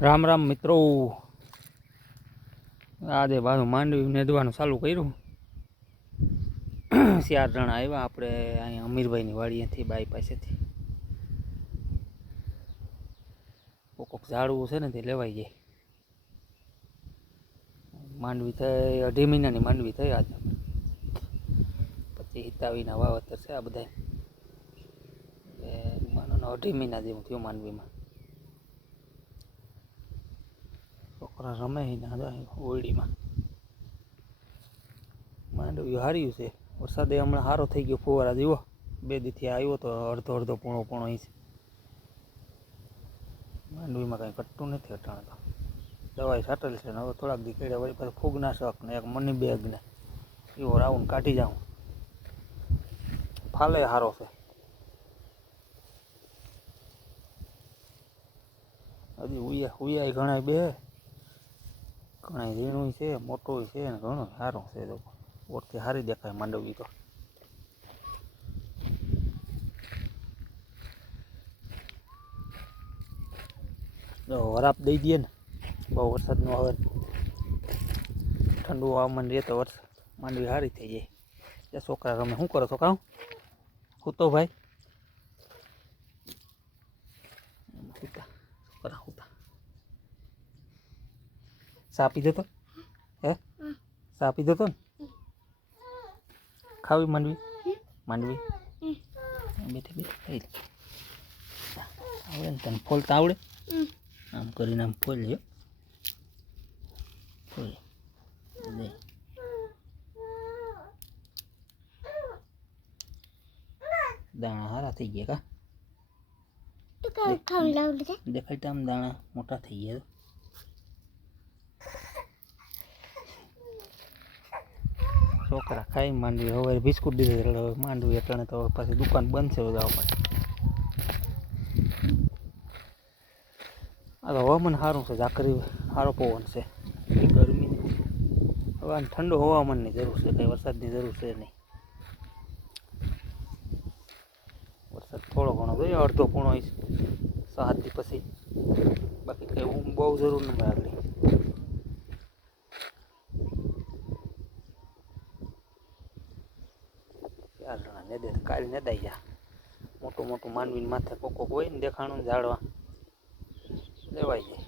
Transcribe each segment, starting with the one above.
રામ રામ મિત્રો, આજે બાજુ માંડવી નેદવાનું ચાલુ કર્યું. 4 જણા આવ્યા આપણે અહીંયા અમીરભાઈની વાડીએથી બાઈ પાસેથી. કોક ઝાડવું છે ને તે લેવાઈ જાય. માંડવી થઈ 2.5 મહિનાની માંડવી થઈ આજે. પછી હિતાવીના વાવતર છે આ બધા. માનો 2.5 મહિના જેવું થયું માંડવીમાં. છોકરા રમે ઓરડીમાં. માંડવી હાર્યું છે. વરસાદે હમણાં સારો થઈ ગયો, ફુવારા જેવો 2 દીથી આવ્યો તો અડધો પોણો અહીં છે. માંડવીમાં કાંઈ ઘટતું નથી અટાણે તો. દવાઈ છાંટેલ છે ને હવે થોડાક દી કર્યા વળી પાછું ફૂગનાશક ને એક મની બેગ ને એવો રાઉન્ડ કાઢી જાઉં. ફાલે સારો છે. હજી ઉયા ઘણા બે, ઘણા ઝીણું છે, મોટું છે ને ઘણું સારું છે. તો ઓરથી સારી દેખાય માંડવી તો. વરાપ દઈ દઈએ ને, બહુ વરસાદ ન આવે, ઠંડુ હવામાન રહે તો વરસાદ માંડવી સારી થઈ જાય. ત્યાં છોકરા રમે. શું કરો છોકરા? હું તો ભાઈ છોકરા હુતા. ચા પીધો તો? હે ચા પીધો તો ને? ખાવી માંડવી બેઠી ખાઈ આવડે ને તને? ફોલતા આવડે? આમ કરીને આમ ફોલ લ્યો, ફોલ દે. દાણા સારા થઈ ગયા કા? દેખાડતા આમ દાણા મોટા થઈ ગયા. છોકરા ખાઈ માંડવી. હવે બિસ્કુટ દીધે માંડવી એટલે તો પાછી દુકાન બંધ છે બધા પડે. આ તો હવામાન સારું છે, ઝાકરી સારો પવન છે, ગરમી નથી. હવે ઠંડુ હવામાનની જરૂર છે, કંઈ વરસાદની જરૂર છે નહીં. વરસાદ થોડો ઘણો જોઈએ, અડધો પૂણો 7 દી પછી. બાકી કંઈ બહુ જરૂર નથી આગળ. કાલ નેદાઈ જા. મોટું માંડવીને માથે કોક હોય ને દેખાણું ઝાડવા લેવાઈ જાય.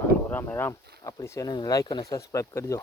હાલો રામે રામ. આપણી ચેનલને લાઈક અને સબસ્ક્રાઈબ કરજો.